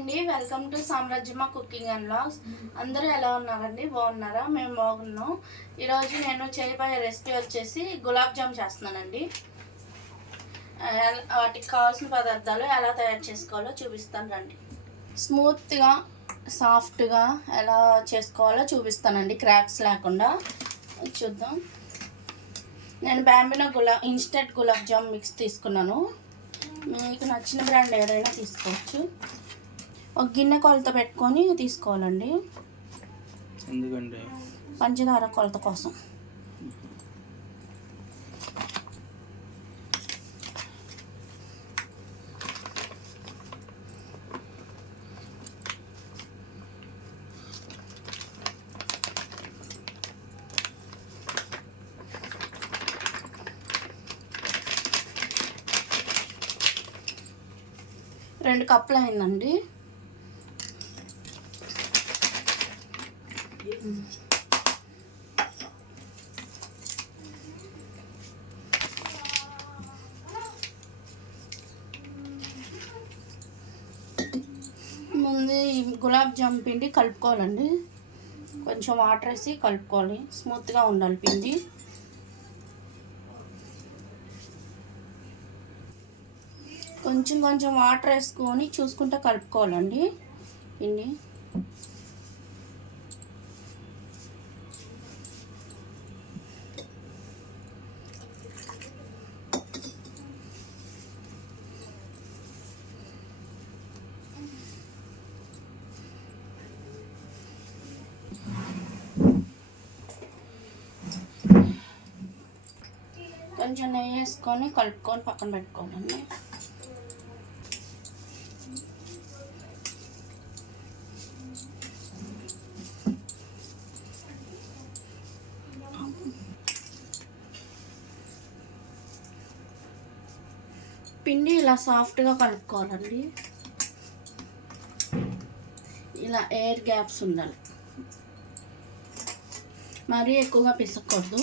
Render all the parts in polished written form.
అండి, welcome to సామ్రాజ్యమ cooking and vlogs. అందరూ ఎలా ఉన్నారండి? బాగున్నారా? మేము బాగున్నాం. ఈరోజు నేను చేయబోయే రెసిపీ వచ్చేసి గులాబ్ జామ్ చేస్తున్నానండి. వాటికి కావాల్సిన పదార్థాలు ఎలా తయారు చేసుకోవాలో చూపిస్తాను రండి. స్మూత్గా సాఫ్ట్గా ఎలా చేసుకోవాలో చూపిస్తానండి, క్రాక్స్ లేకుండా. చూద్దాం. నేను Bambino instant gulab jam mix తీసుకున్నాను. మీకు నచ్చిన బ్రాండ్ ఏదైనా తీసుకోవచ్చు. ఒక గిన్నె కొలత పెట్టుకొని తీసుకోవాలండి, ఎందుకంటే పంచదార కొలత కోసం. రెండు కప్పులు అయిందండి. ముందు ఈ గులాబ్ జామ్ పిండి కలుపుకోవాలండి. కొంచెం వాటర్ వేసి కలుపుకోవాలి, స్మూత్గా ఉండాలి పిండి. కొంచెం కొంచెం వాటర్ వేసుకొని చూసుకుంటూ కలుపుకోవాలండి పిండి. కొంచెం నెయ్యి వేసుకొని కలుపుకొని పక్కన పెట్టుకోవాలండి. పిండి ఇలా సాఫ్ట్గా కలుపుకోవాలండి. ఇలా ఎయిర్ గ్యాప్స్ ఉండాలి, మరీ ఎక్కువగా పిసక్కూడదు.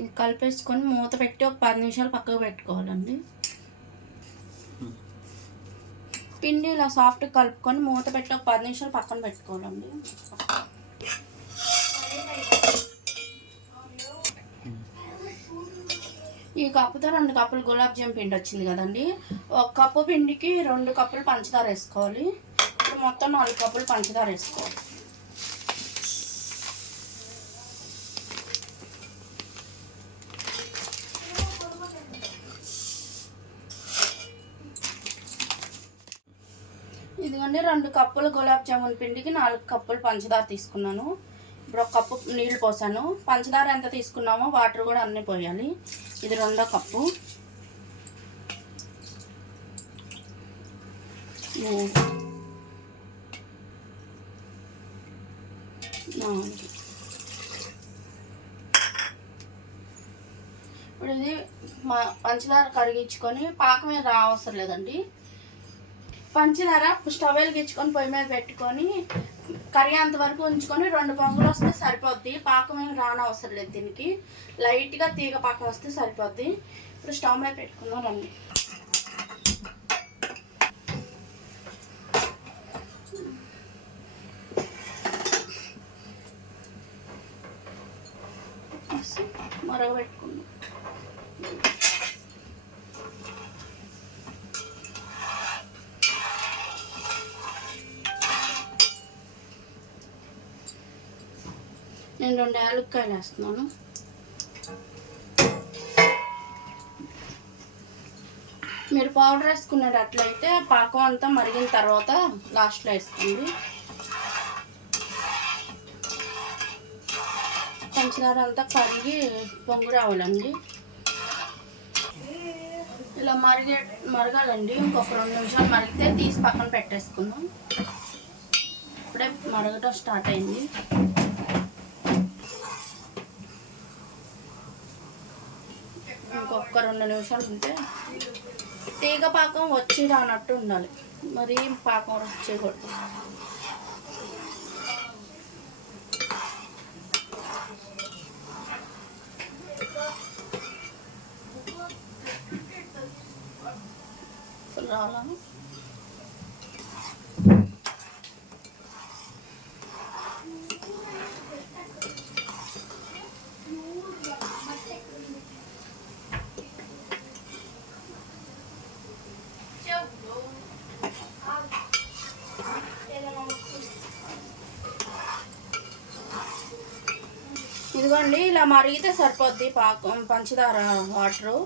ఇది కలిపేసుకొని మూత పెట్టి ఒక 10 నిమిషాలు పక్కకు పెట్టుకోవాలండి. పిండి ఇలా సాఫ్ట్గా కలుపుకొని మూత పెట్టి ఒక 10 నిమిషాలు పక్కన పెట్టుకోవాలండి. ఈ కప్పుతో 2 కప్పులు గులాబ్ జామ్ పిండి వచ్చింది కదండి. 1 కప్పు పిండికి 2 కప్పులు పంచదార వేసుకోవాలి. ఇప్పుడు మొత్తం 4 కప్పులు పంచదార వేసుకోవాలి. ఇదిగోండి, 2 కప్పులు గులాబ్ జామున్ పిండికి 4 కప్పులు పంచదార తీసుకున్నాను. ఇప్పుడు 1 కప్పు నీళ్ళు పోసాను. పంచదార ఎంత తీసుకున్నామో వాటర్ కూడా అన్నీ పోయాలి. ఇది 2వ కప్పు. ఇప్పుడు ఇది పంచదార కరిగించుకొని పాకం మీద రావసరం లేదండి. పంచదార స్టవ్ వెలిగించుకొని పొయ్యి మీద పెట్టుకొని కరిగేంత వరకు ఉంచుకొని 2 పొంగులు వస్తే సరిపోద్ది. పాకం ఏమి రానవసరం లేదు. దీనికి లైట్గా తీగ పాకం వస్తే సరిపోద్ది. ఇప్పుడు స్టవ్ మీద పెట్టుకున్నాం రండి. మరగబెట్టుకున్నాం. నేను 2 యాలక్కాయలు వేస్తున్నాను. మీరు పౌడర్ వేసుకునేటట్లయితే పాకం అంతా మరిగిన తర్వాత లాస్ట్లో వేసుకోండి. పంచదార అంతా కరిగి పొంగు రావాలండి. ఇలా మరగాలండి. ఇంకొక 2 నిమిషాలు మరిగితే తీసి పక్కన పెట్టేసుకుందాం. ఇప్పుడే మరగటం స్టార్ట్ అయింది. ఇంకొక 2 నిమిషాలు ఉంటే తీగ పాకం వచ్చి రానట్టు ఉండాలి, మరి పాకం వచ్చేయకూడదు. రావాలా. ఇదిగోండి ఇలా మరిగితే సరిపోద్ది పాకం పంచదార వాటరు.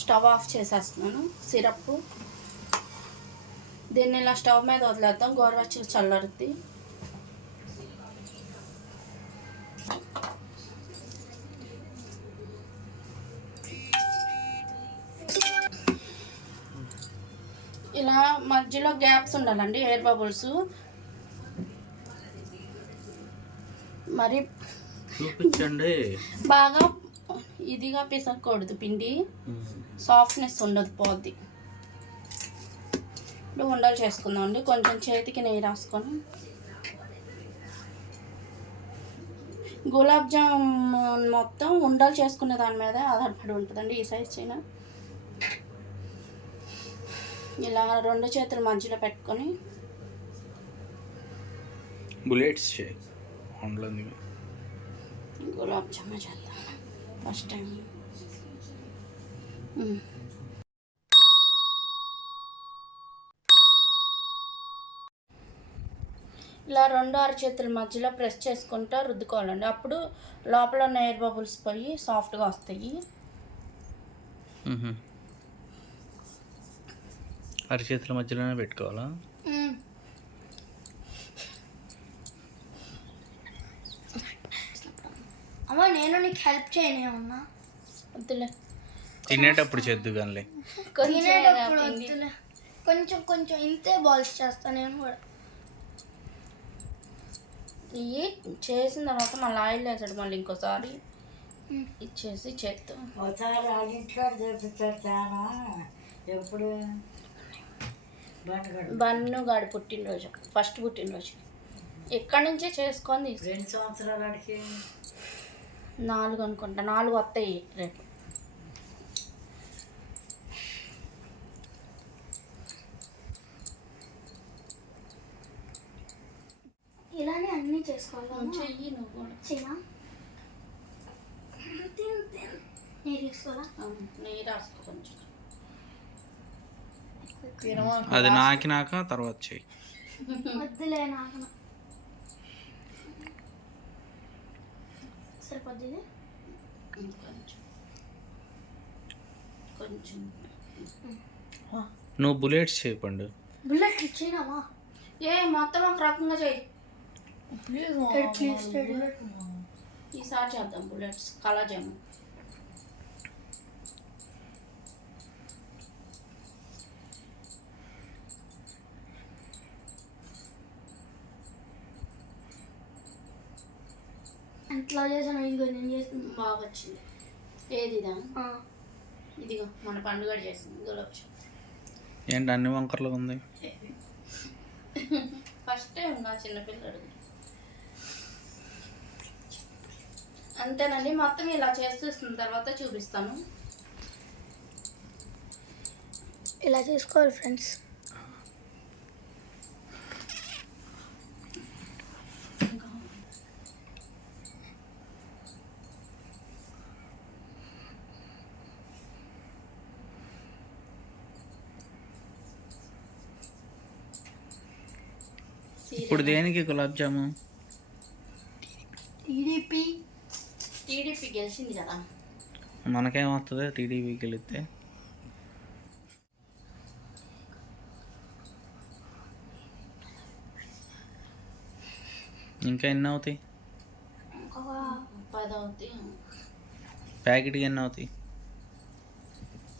స్టవ్ ఆఫ్ చేసేస్తున్నాను. సిరప్ దీన్ని ఇలా స్టవ్ మీద వదిలేద్దాం, గోరువెచ్చగా చల్లారుద్ది. ఇలా మధ్యలో గ్యాప్స్ ఉండాలండి, ఎయిర్ బబుల్స్. మరి చూపించండి. బాగా ఇదిగా పిసక్కూడదు, పిండి సాఫ్ట్నెస్ ఉండదు, పోద్ది. ఇప్పుడు ఉండలు చేసుకుందాం అండి. కొంచెం చేతికి నెయ్యి రాసుకొని. గులాబ్ జామున్ మొత్తం ఉండలు చేసుకునే దాని మీద ఆధారపడి ఉంటుందండి. ఈ సైజ్ చైనా ఇలా 2 చేతుల మధ్యలో పెట్టుకొని బుల్లెట్స్ చేయి. గులాబ్ జామున్ చేద్దాం ఫస్ట్ టైం. ఇలా 2 అరచేతుల మధ్యలో ప్రెస్ చేసుకుంటూ రుద్దుకోవాలండి. అప్పుడు లోపల ఉన్న ఎయిర్ బబుల్స్ పోయి సాఫ్ట్గా వస్తాయి. అరచేతుల మధ్యలోనే పెట్టుకోవాలా? అమ్మ నేను నీకు హెల్ప్ చేయనేమన్నా? వద్దులే, తినేటప్పుడు చేద్దు కానీ. తినేటప్పుడు వద్దులే, కొంచెం కొంచెం ఇంతే బాల్స్ చేస్తా నేను కూడా. ఇవి చేసిన తర్వాత మళ్ళీ ఆయిల్ వేసాడు, మళ్ళీ ఇంకోసారి ఇచ్చేసి చేత్తో. ఒకసారి వాళ్ళ ఇంటికాడ చేపించాడు చాలా. ఎప్పుడు బన్నుగాడి పుట్టినరోజు, ఫస్ట్ పుట్టినరోజు ఎక్కడి నుంచే చేసుకొని 2 సంవత్సరాలు అడిగి 4 అనుకుంటా, 4 వస్తాయి రేపు. ఇలానే అన్నీ చేసుకోవాలి. చెయ్యి నువ్వు కూడా. చిన్న నేను తీసుకోవాలా? నెయ్యి రాసుకో కొంచెం. అది నాకినాక తర్వాత చెయ్యి. వద్దులే నాకు సరిపోద్ది. కొంచెం కొంచెం నువ్వు బుల్లెట్స్ చేయపండు. బుల్లెట్ ఇచ్చినావా? మొత్తం ఒక రకంగా చెయ్యి. ప్లీజ్ ఈసారి చేద్దాం బుల్లెట్స్ కలర్ జామున్. ఎట్లా చేసాను? ఇదిగో నేను చేస్తుంది బాగా వచ్చింది. ఏది ఇదా? ఇదిగో మన పండుగ చేసింది గులాబ్ జామున్. ఏంటి అన్ని వంకర్లు ఉంది? ఫస్ట్ టైం నా చిన్నపిల్లడు. అంతేనండి, మొత్తం ఇలా చేసేసిన తర్వాత చూపిస్తాను. ఇలా చేసుకోవాలి ఫ్రెండ్స్. ఇప్పుడు దేనికి గులాబ్ జామున్? టీడీపీ గెలిచింది కదా. మనకేమవుతుంది టీడీపీ గెలిస్తే? ఇంకా ఎన్ని అవుతాయి? 10 అవుతాయి. ప్యాకెట్కి ఎన్ని అవుతాయి?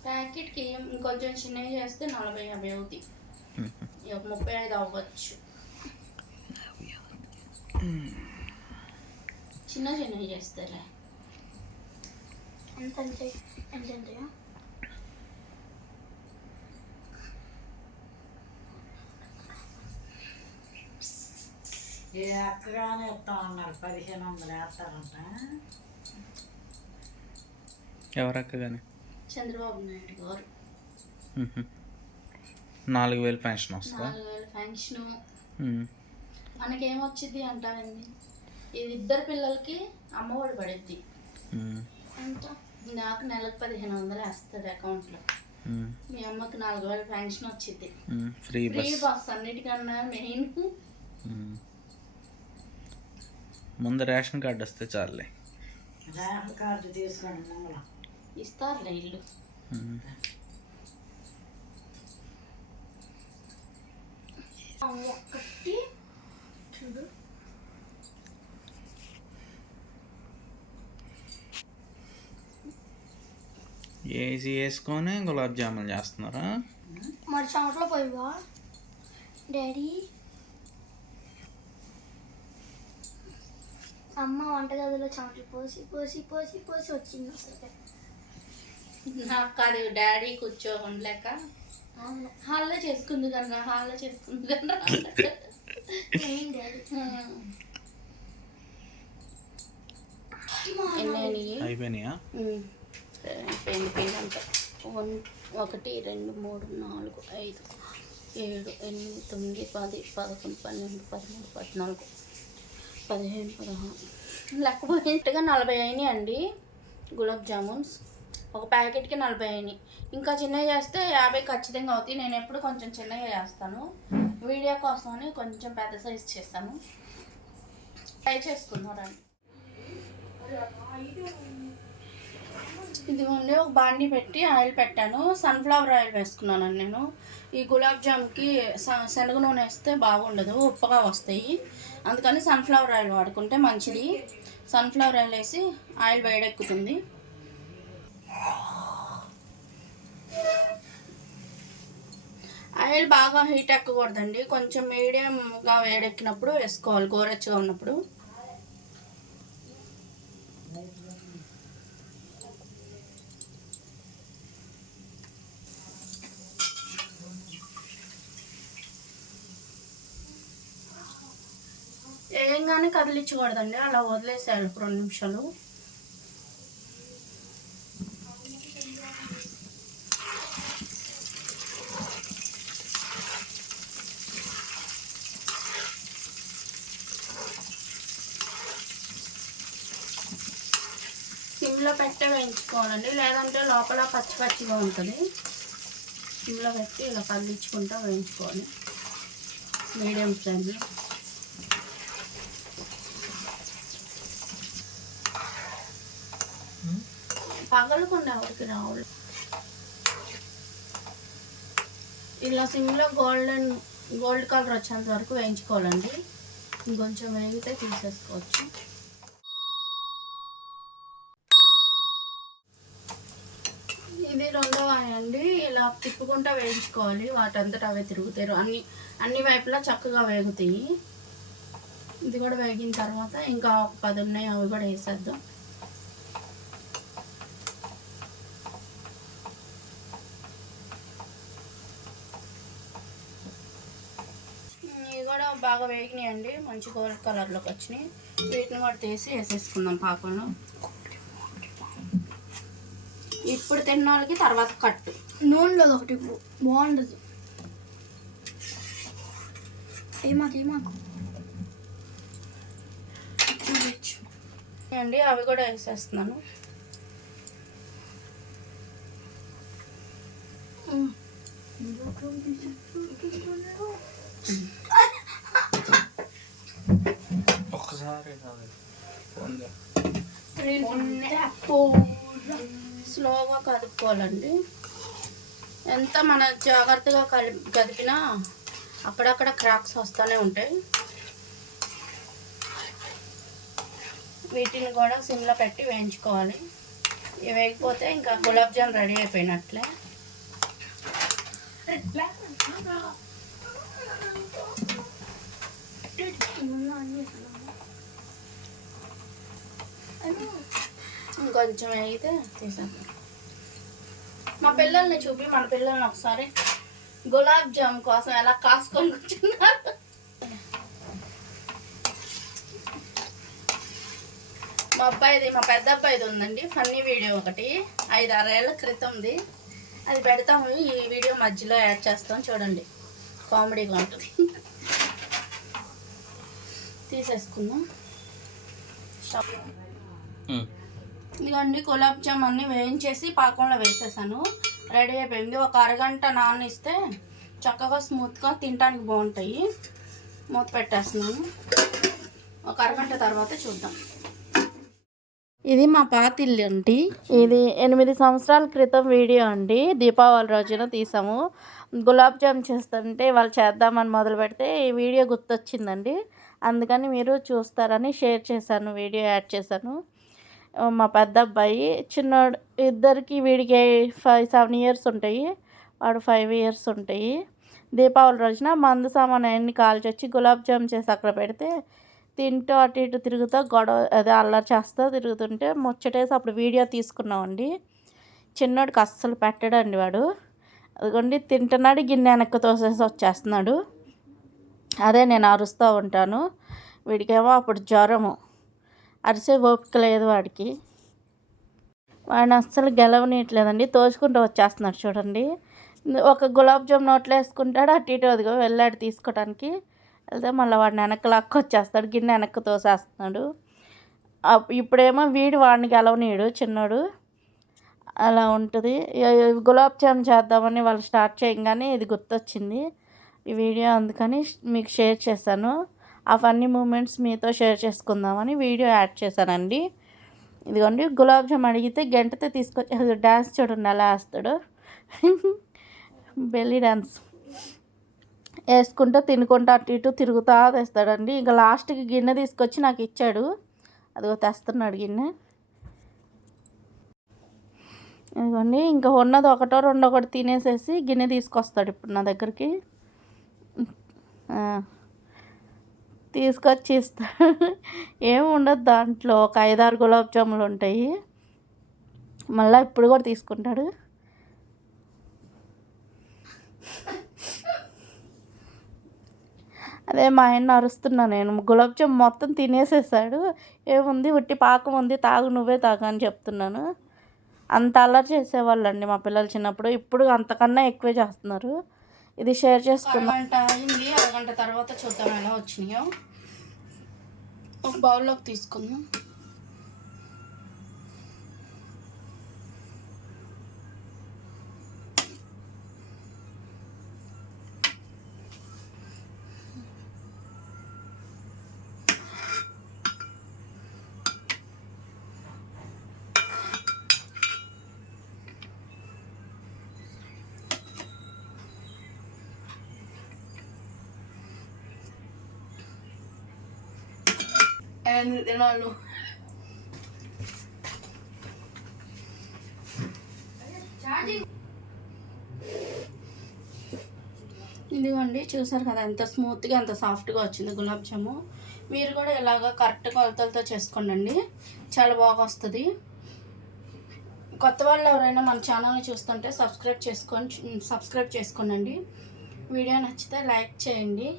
ప్యాకెట్కి ఇంకొంచెం చిన్నవి చేస్తే 40-50 అవుతాయి. 35 అవ్వచ్చు. చిన్న చిన్నవి చేస్తేలే. ఎంత ఎక్కగానే ఇస్తాం అన్నారు. 1500 వేస్తారంట. ఎవరక్కగానే? చంద్రబాబు నాయుడు గారు. 4,000 పెన్షన్ వస్తుందా? 4,000 పెన్షను. ఉమ్. మనకేమొచ్చింది అంటారండి, ఇది ఇద్దరు పిల్లలకి అమ్మఒడి పడుద్ది. ఉమ్. ఎంత? నాకు నెలకు 1,500 వేస్తాడు అకౌంట్లో. ఉమ్. మీ అమ్మకి 4,000 పెన్షన్ వచ్చింది. Free free bus. బస్ అన్నిటికన్నా మెయిన్. ముందు రేషన్ కార్డు వస్తే చాలులే. రేషన్ కార్డు తీసుకోండి మూల. ఇస్తారులే ఇల్లు. ఉమ్. ఒక్కటి చూడు. ఏసీ వేసుకొని గులాబ్ జామున్ చేస్తున్నారా? మరి చెమటలో పోయివా డాడీ? అమ్మ వంటగదిలో చెమటలు పోసి పోసి పోసి పోసి వచ్చింది అసలు. నాకు కాదు డాడీ కూర్చోకుండా అవును హాల్లో చేసుకుంది కన్నా, హాల్లో చేసుకుంది కన్నా. Main daddy. ఎన్ని అయిపోయినాయా? అయిపోయింది అంతా. 1 2 3 4 5 7 8 9 10 11 12 13 14 15 16 లెక్కపోయినట్టుగా 40 అయినాయి అండి గులాబ్ జామున్స్. ఒక ప్యాకెట్కి 40 అయినాయి. ఇంకా చిన్నవి చేస్తే 50 ఖచ్చితంగా అవుతాయి. నేను ఎప్పుడు కొంచెం చిన్నగా చేస్తాను, వీడియో కోసమని కొంచెం పెద్ద సైజ్ చేస్తాను. ట్రై చేసుకున్నారండి. ఇదిగోండి ఒక బాండీ పెట్టి ఆయిల్ పెట్టాను. సన్ఫ్లవర్ ఆయిల్ వేసుకున్నానండి నేను. ఈ గులాబ్ జామ్కి శనగ నూనె వేస్తే బాగుండదు, ఉప్పగా వస్తాయి. అందుకని సన్ఫ్లవర్ ఆయిల్ వాడుకుంటే మంచిది. సన్ఫ్లవర్ ఆయిల్ వేసి ఆయిల్ వేడెక్కుతుంది. ఆయిల్ బాగా హీట్ ఎక్కకూడదండి, కొంచెం మీడియంగా వేడెక్కినప్పుడు వేసుకోవాలి, గోరెచ్చగా ఉన్నప్పుడు. ఏంగానే కదిలించకూడదండి, అలా వదిలేసేయాలి 2 నిమిషాలు. సిమ్లో పెట్టే వేయించుకోవాలండి, లేదంటే లోపల పచ్చి పచ్చిగా ఉంటుంది. సిమ్లో పెట్టి ఇలా కదిలించుకుంటూ వేయించుకోవాలి మీడియం ఫ్లేమ్లో. పగలకుండా ఎవరికి రావాలి. ఇలా సిమ్లో గోల్డ్ కలర్ వచ్చేంత వరకు వేయించుకోవాలండి. ఇంకొంచెం వేగితే తీసేసుకోవచ్చు. ఇది 2వ అండి. ఇలా తిప్పుకుంటూ వేయించుకోవాలి, వాటంతటా అవే తిరుగుతాయి. అన్ని వైపులా చక్కగా వేగుతాయి. ఇది కూడా వేగిన తర్వాత ఇంకా 10 ఉన్నాయి, అవి కూడా వేసేద్దాం. ఇవి కూడా బాగా వేగినాయండి, మంచి గోల్డ్ కలర్లోకి వచ్చినాయి. వీటిని కూడా తీసి వేసేసుకుందాం పాకంలో. ఇప్పుడు తిన్న వాళ్ళకి తర్వాత కట్టు. నూనెలో ఒకటి బాగుండదు. ఏమాకు చూడచ్చు అండి. అవి కూడా వేసేస్తున్నాను. ఒక్కసారి స్లోగా కదుపుకోవాలండి. ఎంత మన జాగ్రత్తగా కదిపినా అక్కడక్కడ క్రాక్స్ వస్తూనే ఉంటాయి. వీటిని కూడా సిమ్లో పెట్టి వేయించుకోవాలి. ఇవి వేయకపోతే ఇంకా గులాబ్ జామ్ రెడీ అయిపోయినట్లే. ఇంకొంచెం వేగితే తీసాను. మా పిల్లల్ని చూపి, మన పిల్లల్ని ఒకసారి గులాబ్ జామ్ కోసం ఎలా కాసుకొని కూర్చున్నారు. మా పెద్ద అబ్బాయిది ఉందండి ఫన్నీ వీడియో ఒకటి, 5-6 ఏళ్ల క్రితంది. అది పెడతాము, ఈ వీడియో మధ్యలో యాడ్ చేస్తాం చూడండి, కామెడీగా ఉంటుంది. తీసేసుకుందాం. ఇదిగోండి గులాబ్ జామ్ అన్నీ వేయించేసి పాకంలో వేసేసాను, రెడీ అయిపోయింది. ఒక అరగంట నాననిస్తే చక్కగా స్మూత్గా తినడానికి బాగుంటాయి. మూత పెట్టేస్తున్నాను, ఒక అరగంట తర్వాత చూద్దాం. ఇది మా పాత ఇల్లు అండి. ఇది 8 సంవత్సరాల క్రితం వీడియో అండి. దీపావళి రోజున తీసాము. గులాబ్ జామ్ చేస్తుంటే వాళ్ళు చేద్దామని మొదలు పెడితే ఈ వీడియో గుర్తొచ్చిందండి. అందుకని మీరు చూస్తారని షేర్ చేశాను, వీడియో యాడ్ చేశాను. మా పెద్ద అబ్బాయి చిన్నోడు, ఇద్దరికి వీడికి 5-7 ఇయర్స్ ఉంటాయి, వాడు 5 ఇయర్స్ ఉంటాయి. దీపావళి రోజున మందు సామాన్ అన్ని కాల్చి వచ్చి గులాబ్ జామ్ చేసి అక్కడ పెడితే తింటూ అటు ఇటు తిరుగుతూ గొడవ అదే అల్లరి చేస్తూ తిరుగుతుంటే ముచ్చటేసి అప్పుడు వీడియో తీసుకున్నామండి. చిన్నోడికి అస్సలు పెట్టడండి వాడు. అదిగోండి తింటున్నాడు, గిన్నె వెనక్కి తోసేసి వచ్చేస్తున్నాడు. అదే నేను అరుస్తూ ఉంటాను. వీడికేమో అప్పుడు జ్వరము, అరిసే ఓపిక లేదు వాడికి. వాడిని అస్సలు గెలవనీయట్లేదండి, తోచుకుంటూ వచ్చేస్తున్నాడు చూడండి. ఒక గులాబ్ జామ్ నోట్లో వేసుకుంటాడు, అటు ఇటు అదిగో వెళ్ళాడు తీసుకోవడానికి, వెళ్తే మళ్ళీ వాడిని వెనక్కి లాక్కొచ్చేస్తాడు, గిన్నె వెనక్కి తోసేస్తున్నాడు. ఇప్పుడేమో వీడు వాడిని గెలవనీయడు చిన్నోడు. అలా ఉంటుంది. గులాబ్ జామ్ చేద్దామని వాళ్ళు స్టార్ట్ చేయగానే ఇది గుర్తొచ్చింది ఈ వీడియో, అందుకని మీకు షేర్ చేశాను. ఆ ఫన్నీ మూమెంట్స్ మీతో షేర్ చేసుకుందామని వీడియో యాడ్ చేశానండి. ఇదిగోండి గులాబ్ జామ్ అడిగితే గంటతో తీసుకొచ్చి డ్యాన్స్ చూడండి ఎలా వేస్తాడు, బెల్లీ డ్యాన్స్ వేసుకుంటూ తినుకుంటూ అటు ఇటు తిరుగుతూ తెస్తాడండి. ఇంకా లాస్ట్కి గిన్నె తీసుకొచ్చి నాకు ఇచ్చాడు, అదిగో తెస్తున్నాడు గిన్నె. ఇదిగోండి ఇంకా ఉన్నది ఒకటో రెండో ఒకటి తినేసేసి గిన్నె తీసుకొస్తాడు ఇప్పుడు నా దగ్గరికి, తీసుకొచ్చి ఇస్తాడు. ఏమి ఉండదు దాంట్లో, ఒక 5-6 గులాబ్ జాములు ఉంటాయి. మళ్ళీ ఇప్పుడు కూడా తీసుకుంటాడు. అదే మా ఆయన అరుస్తున్నా నేను, గులాబ్ జామ్ మొత్తం తినేసేసాడు, ఏముంది ఉట్టి పాకం ఉంది తాగు, నువ్వే తాగు అని చెప్తున్నాను. అంత అల్లరి చేసేవాళ్ళండి మా పిల్లలు చిన్నప్పుడు, ఇప్పుడు అంతకన్నా ఎక్కువే చేస్తున్నారు. ఇది షేర్ చేసుకున్నాం. అరగంట తర్వాత చూద్దాం ఎలా వచ్చినాయో. ఒక బౌల్లోకి తీసుకుందాం. తినాలి. ఇదిగోండి చూసారు కదా ఎంత స్మూత్గా ఎంత సాఫ్ట్గా వచ్చింది గులాబ్ జాము. మీరు కూడా ఇలాగ కరెక్ట్ కొలతలతో చేసుకోండి, చాలా బాగా వస్తుంది. కొత్త వాళ్ళు ఎవరైనా మన ఛానల్ని చూస్తుంటే సబ్స్క్రైబ్ చేసుకోండి. వీడియో నచ్చితే లైక్ చేయండి,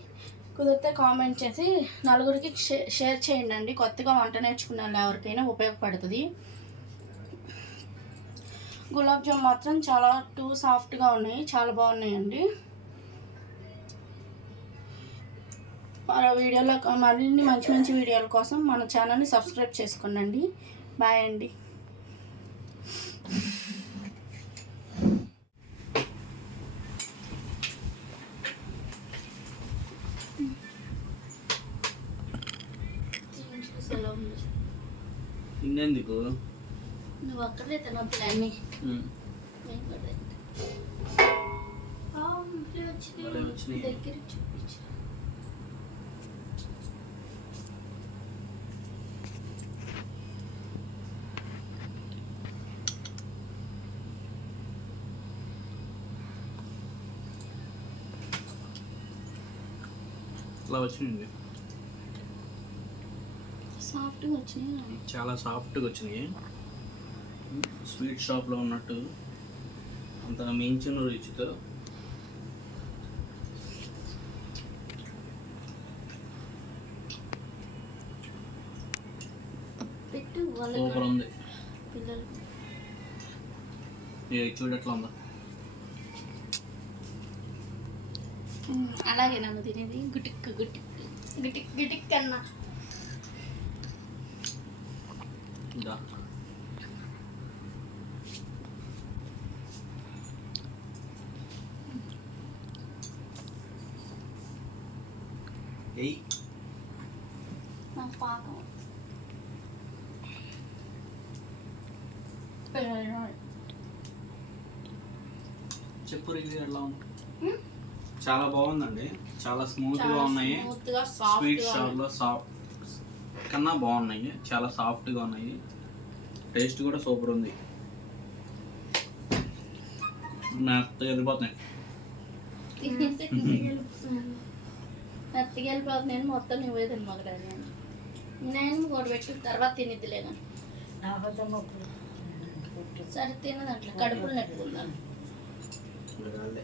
కుదిరితే కామెంట్ చేసి నలుగురికి షేర్ చేయండి. కొత్తగా వంట నేర్చుకునే వాళ్ళు ఎవరికైనా ఉపయోగపడుతుంది. గులాబ్ జామ్ మాత్రం చాలా సాఫ్ట్గా ఉన్నాయి, చాలా బాగున్నాయండి. మరో వీడియోలో మరిన్ని మంచి మంచి వీడియోల కోసం మన ఛానల్ని సబ్స్క్రైబ్ చేసుకోండి. బాయ్ అండి. తినేందుకు నువ్వు అక్కడే తినొద్దులే అన్నీ. దగ్గర చూపించు. అలా వచ్చినాయి, సాఫ్ట్గా వచ్చినాయి, చాలా సాఫ్ట్గా వచ్చినాయి. స్వీట్ షాప్లో ఉన్నట్టు అంత మించిన రుచితో. సూపర్ ఉంది. పిల్లలు చూడు ఎట్లా ఉందా. అలాగే నన్ను తినేది గుటిక్కు గుటిక్కు. గిటిక్ గిటిక్ కన్నా ఇంకా ఎయ్ నాకు పాకం చెప్పు రివ్యూ ఎలా ఉంది? చాలా బాగుందండి, చాలా స్మూత్గా ఉన్నాయి. స్మూత్గా స్వీట్ సాఫ్ట్గా షాప్లో సాఫ్ట్ కన్నా బాగున్నాయి, చాలా సాఫ్ట్గా ఉన్నాయి. టేస్ట్ కూడా సూపర్ ఉంది. మెత్తగా వెళ్ళిపోతున్నాయి. మెత్తగా వెళ్ళిపోతున్నాయి మొత్తం నువ్వే తినమాలి కదా. నేను కూడా పెట్టి తర్వాత తినిద్దిలే కానీ. నాకైతే మొక్కు సరే తినదంట కడుపులు నొప్పుకుందాను. ఇంకా చాలులే.